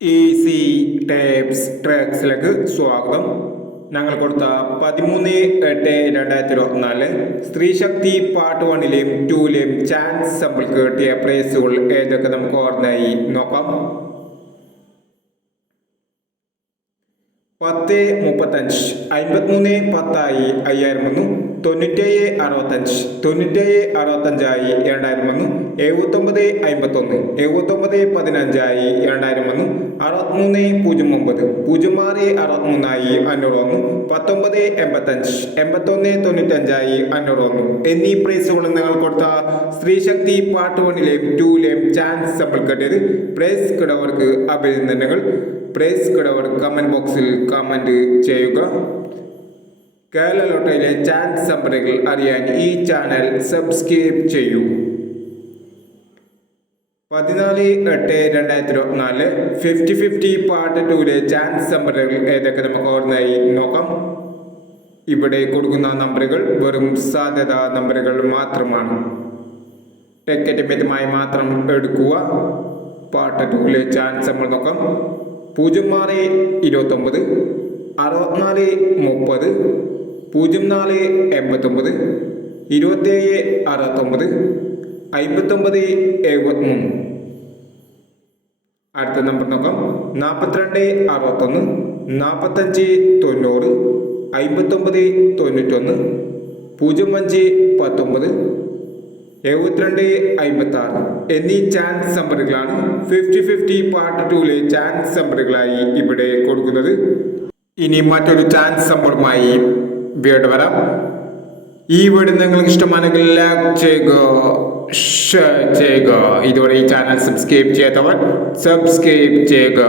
Easy tapes ട്രാക്സിലേക്ക് സ്വാഗതം. ഞങ്ങൾ കൊടുത്ത 13/8/2024 സ്ത്രീശക്തി പാർട്ട് 1ലെയും 2ലെയും ചാൻസ് സാമ്പിൾക്ക് കിട്ടിയ പ്രൈസുകൾ ഏതൊക്കെ നമുക്ക് ഓർമ്മയായി നോക്കാം. 10:35 53:10 ആയി 5000 വന്നു. 97:65 97:65 ആയി 2000 വന്നു. 79:51 79:15 ആയി 2000 വന്നു. 63:09 06:63 ആയി 500 വന്നു. 19:85 81:95 ആയി 500 വന്നു. എന്നീ പ്രൈസുകൾ നിങ്ങൾ കൊടുത്ത സ്ത്രീശക്തി പാർട്ട് 1ലെയും 2ലെയും ചാൻസ് സാമ്പിൾ കിട്ടിയത്. പ്രൈസ് കിടവർക്ക് അഭിനന്ദനങ്ങൾ. പ്രൈസ് കിടവർ കമന്റ് ബോക്സിൽ കമന്റ് ചെയ്യുക. കേരള ലോട്ടറിയിലെ ചാൻസ് സാമ്പിളുകൾ അറിയാൻ ഈ ചാനൽ സബ്സ്ക്രൈബ് ചെയ്യൂ. 14/8/2024 50-50 പാർട്ട് 2ലെ ചാൻസ് നമ്പറുകൾ ഏതൊക്കെ നമുക്ക് ഓർമ്മയായി നോക്കാം. ഇവിടെ കൊടുക്കുന്ന നമ്പറുകൾ വെറും സാധ്യതാ നമ്പറുകൾ മാത്രമാണ്. ടിക്കറ്റ് മിതമായി മാത്രം എടുക്കുക. പാർട്ട് 2ലെ ചാൻസ് നമ്മൾ നോക്കാം. 06:29 64:30 04:89 27:69 59:73. അടുത്ത നമ്പർ നോക്കാം. 42:61 45:90 59:91 05:19 72:56 എന്നീ ചാൻസ് നമ്പറുകളാണ് 50-50 പാർട്ട് 2ലെ ചാൻസ് നമ്പറുകളായി ഇവിടെ കൊടുക്കുന്നത്. ഇനി മറ്റൊരു ചാൻസ് നമ്പറുമായി വീണ്ടും വരാം. ഈ വീഡിയോ നിങ്ങൾക്ക് ഇഷ്ടമാണെങ്കിൽ ലൈക്ക് ചെയ്യുക, ഷെയർ ചെയ്യുക. ഇതുവരെ ഈ ചാനൽ സബ്സ്ക്രൈബ് ചെയ്യാത്തവർ സബ്സ്ക്രൈബ് ചെയ്യുക.